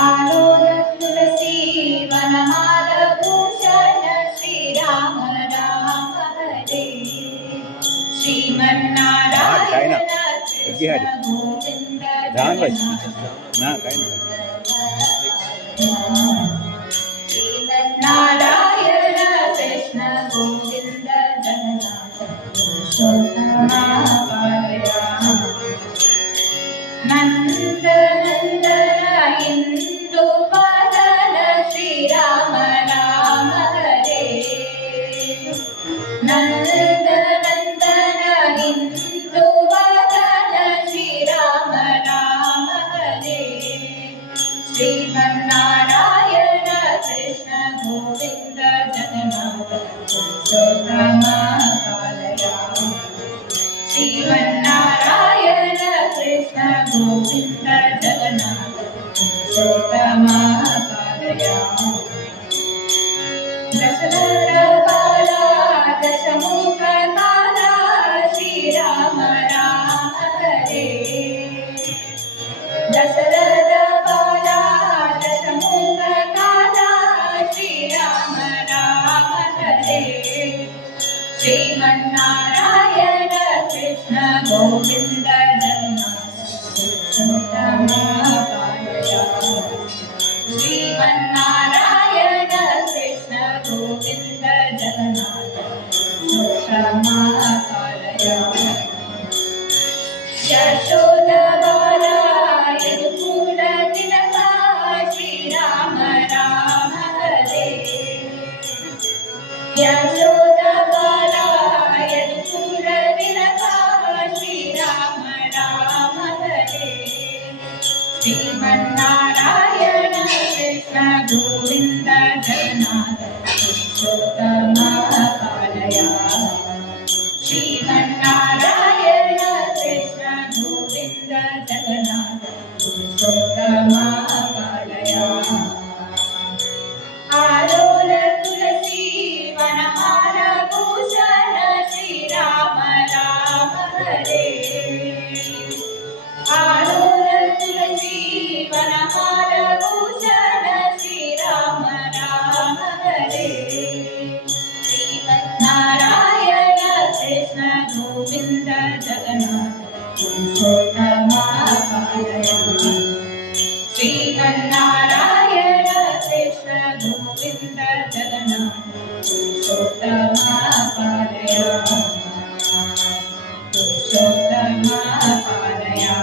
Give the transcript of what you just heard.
आलोल तुलसी वनमाल भूषण श्री राम राम हरे श्रीमन्नारायण कृष्ण गोविंद श्रीमन्नारायण कृष्ण गोविंद जगन्नाथ नंद नंदन इंदु वदन श्री राम राम हरे नंद नंदन इंदु वदन श्री राम राम हरे श्रीमन्नारायण कृष्ण गोविंद जगन्नाथ पुरुषोत्तम कालया श्रीमन्नारायण कृष्ण गोविंद जगन्नाथ पुरुषोत्तम कालया दशरथ बाला दशमुख काला श्री राम राम हरे दशरथ बाला दशमुख काला श्री राम राम हरे श्रीमन्नारायण कृष्ण गोविंद जगन्नाथ पुरुषोत्तम कालया श्रीमन्नारायण कृष्ण गोविंद जगन्नाथ पुरुषोत्तम कालया यशोदा बाला यदुकुल तिलका श्री राम राम हरे यशोदा बाला यदुकुल तिलका श्री राम राम हरे श्रीमन्नारायण कृष्ण गोविंद जगन्नाथ पुरुषोत्तम कालया श्रीमन्नारायण कृष्ण गोविंद जगन्नाथ पुरुषोत्तम कालया आलोल तुलसी वनमाल भूषण श्री राम राम हरे आलोल तुलसी वनमाल भूषण श्री राम राम हरे श्रीमन्नारायण कृष्ण गोविंद जगन्नाथ पुरुषोत्तम कालया श्रीमन्नारायण कृष्ण गोविंद जगन्नाथ पुरुषोत्तम कालया पुरुषोत्तम कालया